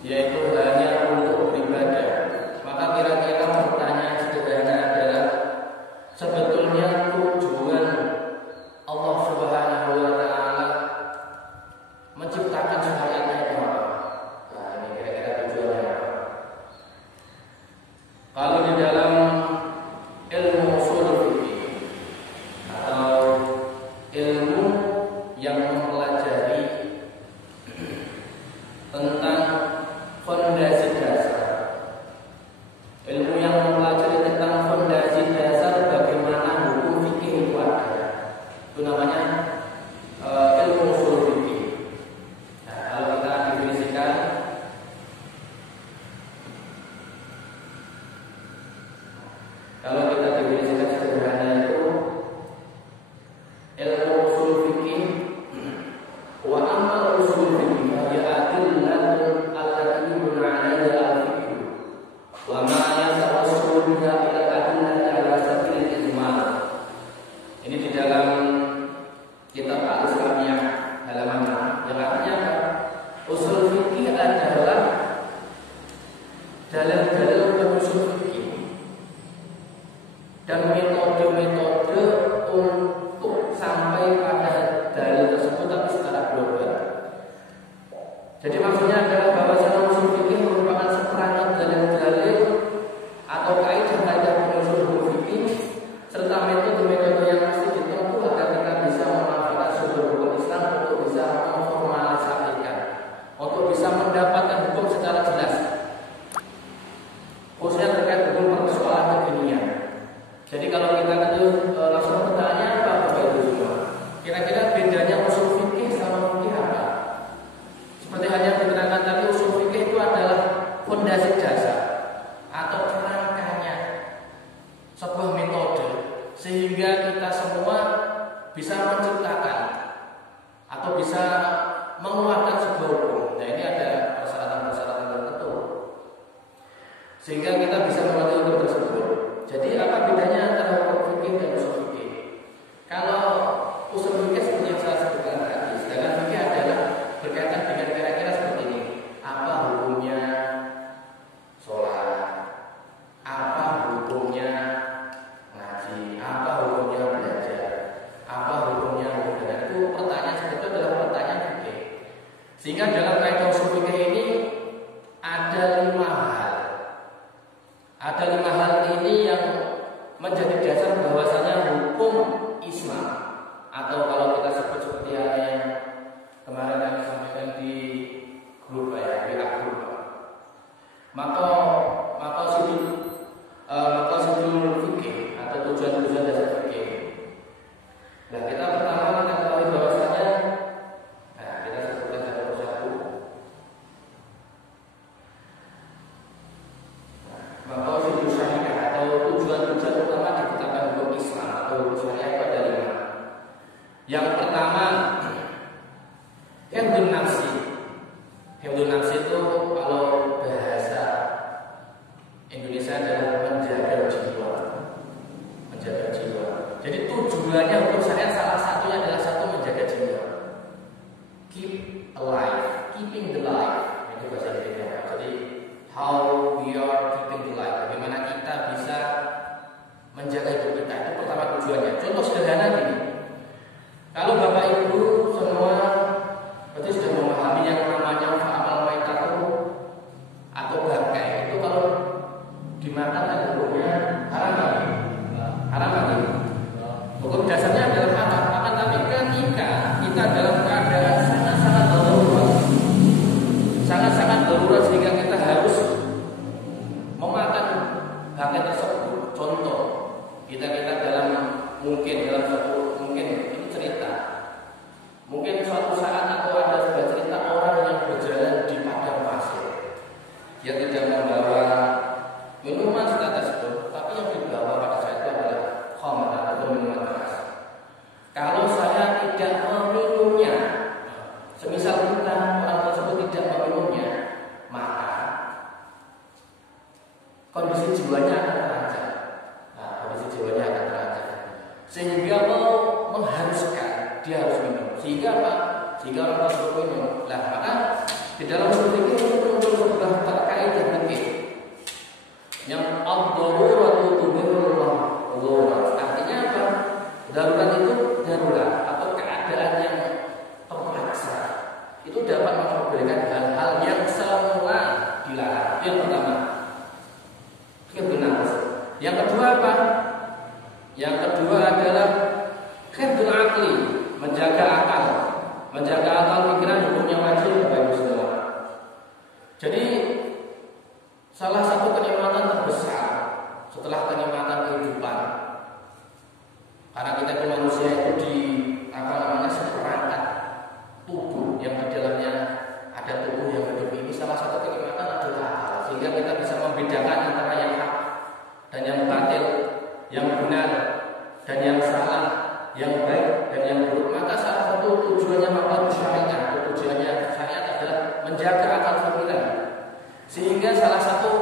yaitu hanya untuk beribadah. Maka kira-kira pertanyaan sederhana adalah, sebetulnya tujuan Allah Subhanahu wa taala menciptakan syariatnya itu apa? Nah, ini kira-kira tujuannya apa? Kalau di dalam ilmu ushul fikih atau ilmu yang mempelajari tentang fondasi dasar, ilmu yang mempelajari tentang fondasi dasar bagaimana hukum fikih itu ada, itu namanya ilmu ushul fikih. Nah, kalau kita definisikan, sederhana itu ilmu ushul fikih wa amal ushul fikih ya adillatun allati yubna 'alaiha al-fikih wa ma yatawassalu biha ila adillati 'ala sabil al-ijmal. Ini di dalam kitab Al-Islamiyah halaman 6, yang artinya ushul fikih adalah dalil-dalil ushul fikih dan metode-metode untuk sampai pada dalil tersebut, tapi secara global. Jadi maksudnya adalah bahwa ushul fikih merupakan seperangkat dalil-dalil atau kaidah-kaidah penusul hukum fikih serta metode-metode yang mesti ditempuh agar kita bisa memanfaatkan sumber hukum Islam untuk bisa memformalisasikan, untuk bisa mendapatkan hukum secara jelas, khususnya terkait hukum persoalan kekinian. Jadi kalau kita itu langsung bertanya apa Bapak Ibu semua, kira-kira bedanya ushul fikih sama fikih apa? Seperti hanya diterangkan tadi, ushul fikih itu adalah fondasi dasar atau kerangkanya sebuah metode sehingga kita semua bisa menciptakan atau bisa mengeluarkan sebuah hukum. Nah, ini ada persyaratan-persyaratan tertentu sehingga kita bisa mengerti hukum tersebut. Jadi apa bedanya antara hukum fikih dan ushul fikih? Kalau ushul fikih seperti yang saya sebutkan tadi, sedangkan fikih adalah berkaitan dengan kira-kira seperti ini. Apa hukumnya sholat? Apa hukumnya ngaji? Apa hukumnya belajar? Apa hukumnya mudah? Itu pertanyaan seperti itu adalah pertanyaan fikih. Sehingga dalam kaidah ushul fikih ini ada 5 hal. Ada 5 hal ini yang menjadi dasar bahwasanya hukum Islam, atau kalau kita sebut seperti yang kemarin kami sampaikan di grup WA grup, maka sidul fikih atau tujuan-tujuan dasar fikih. Nah, kita pertama kita ketahui bahwasanya, nah, kita sebutkan satu persatu. Maka sidul syariah atau tujuan-tujuan utama ditetapkan hukum Islam atau hukum syariah itu ada 5. Yang pertama, hifdzun nafsi. Hifdzun nafsi itu kalau bahasa Itu yang pertama. Hifdzun nafs. Yang kedua apa? Yang kedua adalah hifdzul aqli, menjaga akal. Menjaga akal pikiran hukumnya wajib Bapak Ibu semua. Jadi salah satu kenikmatan terbesar setelah kenikmatan kehidupan, karena kita itu manusia itu di seperangkat tubuh yang di dalamnya ada tubuh yang hidup ini, salah satu kenikmatan adalah akal, sehingga kita bisa membedakan antara yang hak dan yang batil, yang benar dan yang salah, yang baik dan yang buruk. Maka salah satu tujuannya syariat, tujuannya syariat adalah menjaga akal pikiran, sehingga salah satu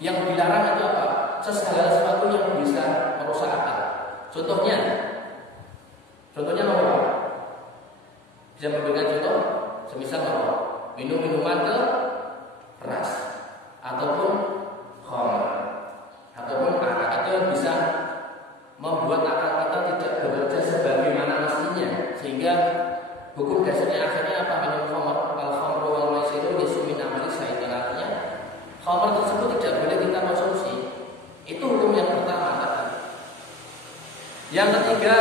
yang dilarang itu apa? Segala sesuatu yang bisa merusak akal. Contohnya apa? Bisa memberikan contoh, semisal apa? Minum minuman keras, ataupun khamr, ataupun arak, itu yang bisa membuat akal kita tidak bekerja sebagaimana mestinya, sehingga hukum dasarnya akhirnya apa? Minum khamr, al-khamru wal maisiru yasmin amali syaitan. Artinya khamr tersebut tidak boleh kita konsumsi. Itu hukum yang pertama tadi. Yang ketiga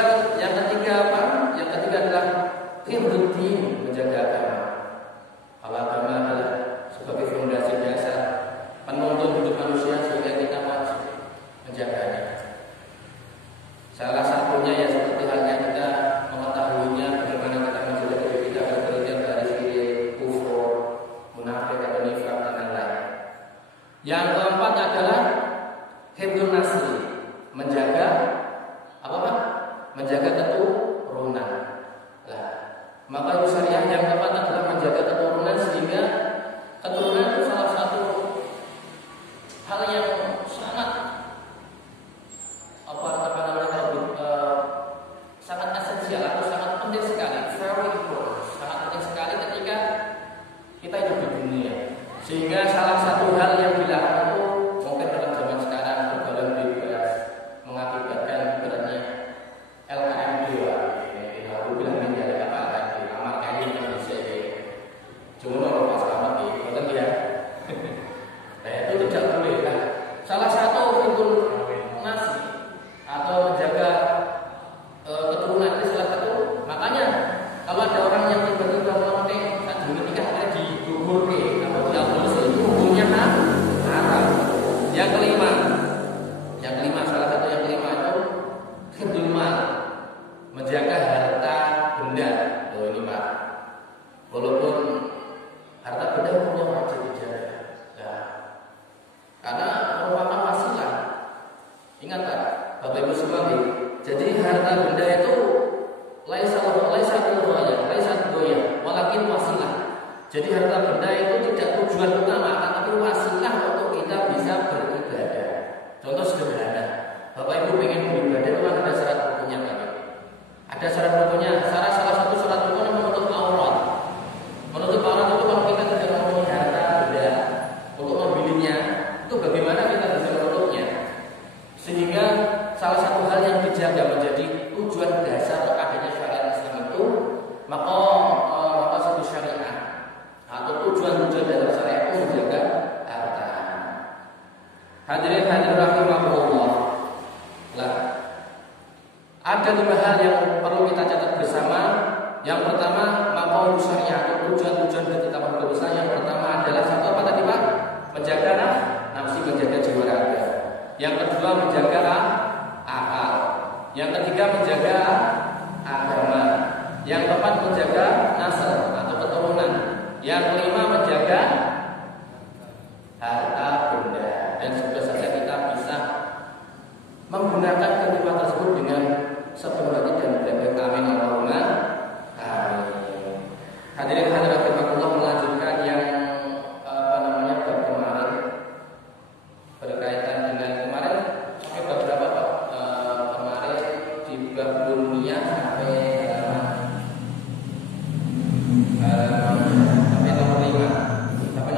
apa? Yang ketiga adalah hifdzuddin, menjaga agama. Kalau agama adalah sebagai fondasi dasar penuntun hidup manusia, sehingga kita wajib menjaganya. Salah satunya ya seperti halnya kita mengetahuinya bagaimana kita menjaga diri kita agar terhindar dari syirik, kufur, munafik atau nifaq dan lain-lain. Yang keempat adalah hifdzun nasli, menjaga apa Pak? Menjaga keturunan. Nah, maka itu syariah yang keempat adalah menjaga keturunan, sehingga keturunan itu salah satu hal yang sangat sangat esensial atau sangat penting sekali, very important, sangat penting sekali ketika kita hidup di dunia. Sehingga salah satu hal yang dilarang itu mungkin dalam zaman sekarang pergaulan bebas mengakibatkan beratnya LKMD. Aku bilang ini dari apa lagi? Amal kain yang bisa cuma orang pas amat betul ya. Nah itu tidak boleh. Nah, salah satu itu nasi atau menjaga keturunan itu salah satu. Makanya kalau ada orang yang tiba-tiba melontek saat menikah ada digugur atau diabolisi, itu hukumnya haram. Yang kelima salah satu yang kelima itu hifdzul mal, menjaga harta benda. Ini Pak, walaupun harta benda punya wajib dijaga. Nah, karena merupakan wasilah. Ingat Pak, Bapak Ibu semua, jadi harta benda itu laisa goya, walakin wasilah. Jadi harta benda itu tidak tujuan utama, tapi wasilah untuk kita bisa beribadah. Contoh sederhana, Bapak Ibu ingin beribadah, memang ada syarat rukunnya kan? Ada syarat rukunnya. Salah satu syarat rukunnya menutup aurat. Menutup aurat itu kalau kita tidak mempunyai harta benda untuk membelinya, itu bagaimana kita bisa menutupnya? Sehingga salah satu hal yang dijaga menjadi tujuan dasar adanya syariat Islam itu maka satu syariat atau tujuan dalam syariat itu menjaga harta. Hadirin rahimahullah. Lah, ada 5 hal yang perlu kita catat bersama. Yang pertama, maqaul syariat atau tujuan ketetapan berusaha. Yang pertama adalah satu apa tadi Pak? Menjaga nafsi, menjaga jiwa raga. Yang kedua menjaga akal. Yang ketiga menjaga agama. Yang keempat menjaga nasl atau keturunan. Yang kelima menjaga harta benda. Dan semoga saja kita bisa menggunakan kelima tersebut dengan sepenuh hati dan baik-baik. Amin Allahumma amin. Hadirin hadirat rahimakumullah, melanjutkan yang bab kemarin berkaitan dengan kemarin sampai bab berapa Pak? Kemarin di bab dunia sampai sampai nomor 5. Sampai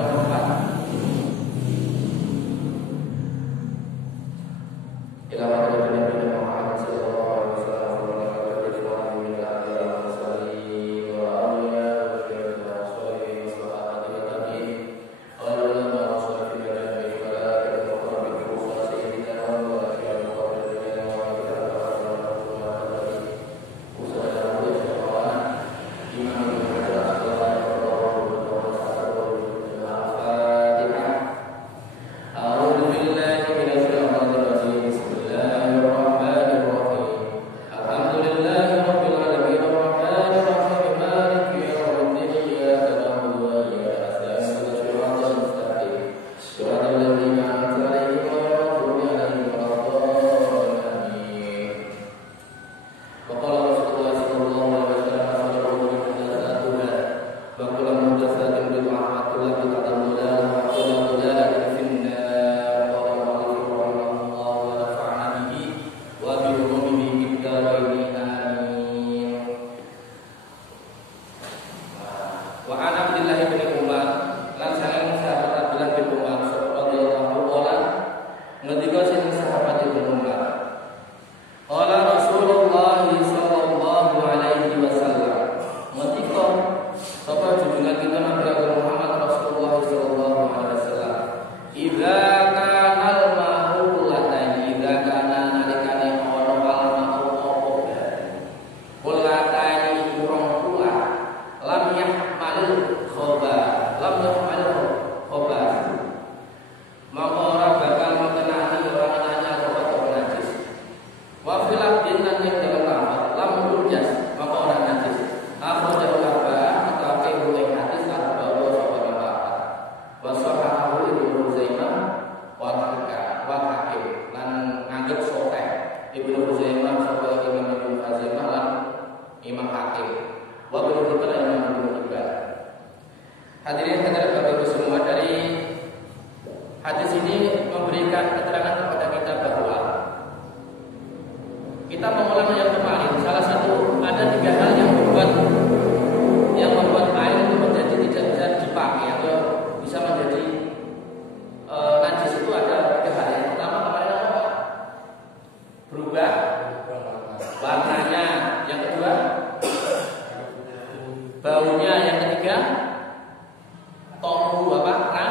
tomu apa?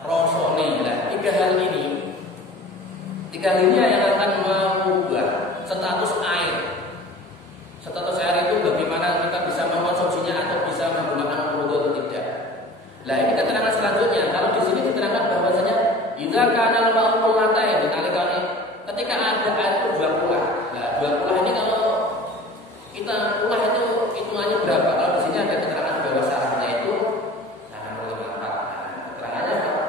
Rosone. Nah, tiga hal ini yang akan mengubah status air. Status air itu bagaimana kita bisa mengkonsumsinya atau bisa menggunakan wudu atau tidak. Nah, ini keterangan selanjutnya. Kalau di sini diterangkan bahwasanya idza kana al-ma'u qullatayn, ketika ada air itu 2 kulah. Nah, 2 kulah ini kalau kita kulah itu hitungannya berapa? Kalau di sini ada keterangan bahwa syaratnya itu 64. Keterangannya apa?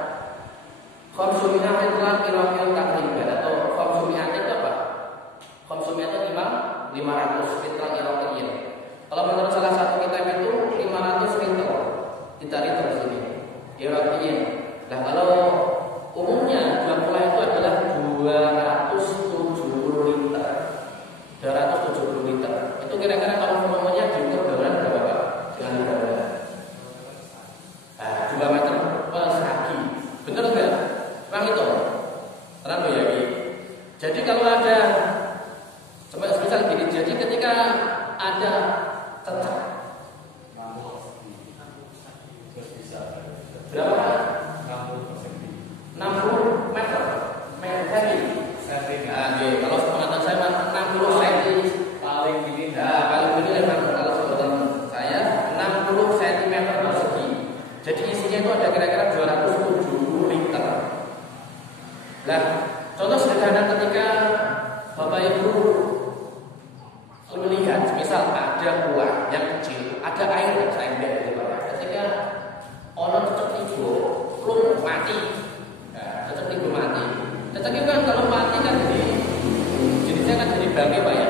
Konsumina fitran kira-kira takriban atau konsumina itu apa? Konsumina itu 500 fitran kira-kira. Kalau menurut salah satu kitab itu 500 liter. Tidak liter di sini. Kira-kira. Nah, kalau umumnya 2 kulah itu adalah 270 liter. 270 liter. Itu kira-kira kalau volumenya diukur dengan berapa, Pak? Dengan berapa? 2 meter persegi. Benar enggak? Bang itu. Terang ya, Bi. Jadi kalau ada misal gini, jadi ketika ada cecak berapa? 60 meter. Kalau sepengetahuan saya 60 cm paling tinggi. Nah, paling tinggi memang kalau sepengetahuan saya 60 cm persegi. Jadi isinya itu ada kira-kira 270 liter. Nah, contoh sederhana ketika Bapak Ibu melihat, misal ada kuah yang kecil, ada air yang saya ambil gitu Bapak. Ketika orang cecek ibu, plung mati. Nah, cecek ibu mati. Cecek ibu kan kalau mati kan jenisnya kan jadi bangkai Pak ya.